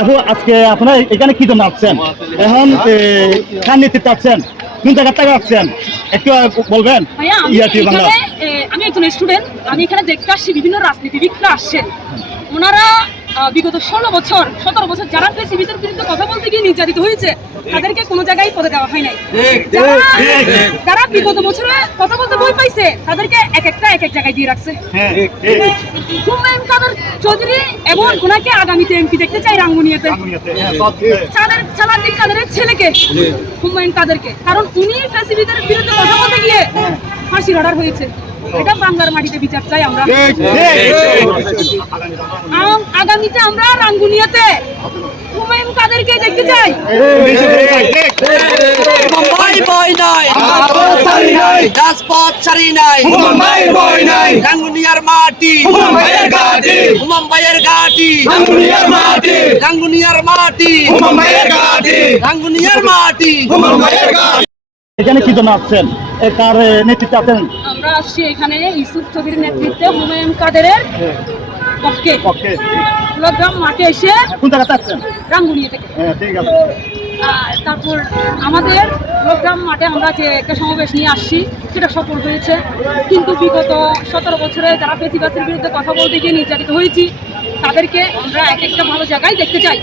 আপু আজকে আপনারা এখানে কি জন্য আসছেন? এখন কার নেতৃত্বে আসছেন? কোন জায়গা থেকে আসছেন? একটু বলবেন। ভাইয়া আমি একজন স্টুডেন্ট। আমি এখানে দেখতে আসছি বিভিন্ন রাজনীতিবিদরা আসছেন। ওনারা বিগত 17 বছর যারা প্রেসিডেন্টের বিরুদ্ধে কথা বলতে গিয়ে নির্যাতিত হয়েছে তাদেরকে কোনো জায়গায় পদে দেওয়া হয় নাই। যারা বিগত বছরে কথা বলতে ভয় পাইছে তাদেরকে এক এক জায়গায় দিয়ে রাখছে। হুমায়ুন কাদের চৌধুরী এবং ওনাকে আগামীতে এমপি দেখতে চাই রাঙ্গুনিয়াতে। সালাউদ্দিন কাদেরের ছেলেকে হুমায়ুন কাদেরকে, কারণ উনি প্রেসিডেন্টের বিরুদ্ধে কথা বলতে গিয়ে ফাঁসির অর্ডার হয়েছে। এটা বাংলার মাটিতে বিচার চাই আমরা। আগামীতে আমরা রাঙ্গুনিয়াতে হুমায়ুন কাদেরকে দেখতে চাই। রাঙ্গুনিয়ার মাটি, রাঙ্গুনিয়ার মাটি। এখানে কি জন্য আসছেন? কার নেতৃত্বে আছেন? আমরা আসছি এখানে ইউসুফ চৌধুরীর নেতৃত্বে হুমায়ুন কাদেরের পক্ষে কুলগ্রাম মাঠে এসে। কোন জায়গাতে আসছেন? রাঙ্গুনিয়া থেকে। ঠিক আছে। তারপর আমাদের কুলগ্রাম মাঠে আমরা যে একটা সমাবেশ নিয়ে আসছি সেটা সফল হয়েছে, কিন্তু বিগত 17 বছরে যারা প্রেসিডেন্টের বিরুদ্ধে কথা বলতে গিয়ে নির্যাতিত হয়েছি তাদেরকে আমরা এক একটা ভালো জায়গায় দেখতে চাই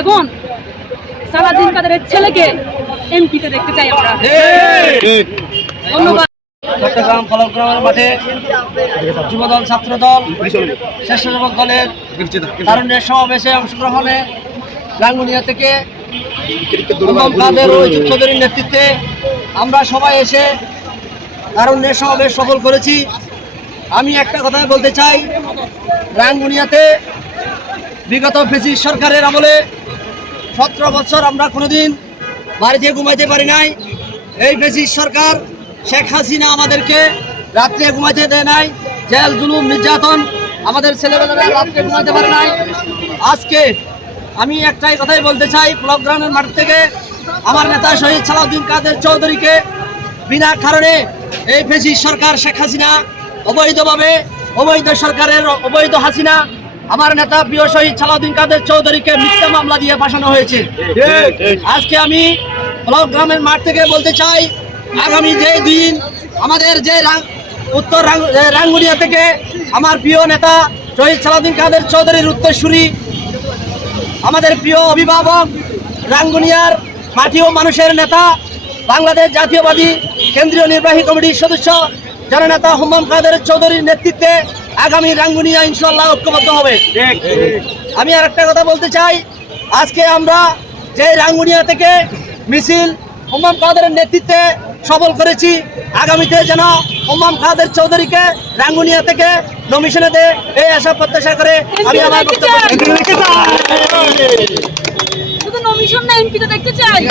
এবং সালাউদ্দিন কাদেরের ছেলেকে এমপিতে দেখতে চাই আমরা। ধন্যবাদ। চট্টগ্রাম ফলগ্রামের মাঠে যুবদল, ছাত্রদল, স্বেচ্ছাসেবক দলের তারুণ্যের সমাবেশে অংশগ্রহণে রাঙ্গুনিয়া থেকে হুমায়ুন কাদের ও ইউসুফ চৌধুরীর নেতৃত্বে আমরা সবাই এসে তারুণ্যের সমাবেশ সফল করেছি। আমি একটা কথাই বলতে চাই, রাঙ্গুনিয়াতে বিগত ফ্যাসিস্ট সরকারের আমলে 17 বছর আমরা কোনোদিন বাড়িতে ঘুমাইতে পারি নাই। এই ফ্যাসিস্ট সরকার শেখ হাসিনা আমাদেরকে রাত্রে ঘুমাইতে দেয় নাই, জেল জুলুম নির্যাতন, আমাদের ছেলেবেলারা রাত্রে ঘুমাইতে পারে নাই। আজকে আমি একটাই কথাই বলতে চাই, কুলগ্রামের মাঠ থেকে আমার নেতা শহীদ সালাউদ্দিন কাদের চৌধুরীকে বিনা কারণে এই ফ্যাসিস্ট সরকার শেখ হাসিনা অবৈধভাবে, অবৈধ সরকারের অবৈধ হাসিনা আমার নেতা প্রিয় শহীদ সালাউদ্দিন কাদের চৌধুরীকে মিথ্যা মামলা দিয়ে ফাঁসানো হয়েছে। আজকে আমি কুলগ্রামের মাঠ থেকে বলতে চাই, আগামী যে দিন আমাদের যে উত্তর রাঙ্গুনিয়া থেকে আমার প্রিয় নেতা শহীদ সালাউদ্দিন কাদের চৌধুরীর উত্তরসূরি, আমাদের প্রিয় অভিভাবক, রাঙ্গুনিয়ার মাটি ও মানুষের নেতা, বাংলাদেশ জাতীয়বাদী কেন্দ্রীয় নির্বাহী কমিটির সদস্য জননেতা হুমায়ুন কাদের চৌধুরীর নেতৃত্বে আগামী রাঙ্গুনিয়া ইনশাআল্লাহ ঐক্যবদ্ধ হবে। আমি আর একটা কথা বলতে চাই, আজকে আমরা যে রাঙ্গুনিয়া থেকে মিছিল হুমায়ুন কাদেরের নেতৃত্বে সফল করেছি, আগামীতে যেন হুমায়ুন কাদের চৌধুরীকে রাঙ্গুনিয়া থেকে নমিশনে দেয় এই আশা প্রত্যাশা করে আমি আমার বক্তব্য শুধু নমিশন না, এমপিতে দেখতে চাই।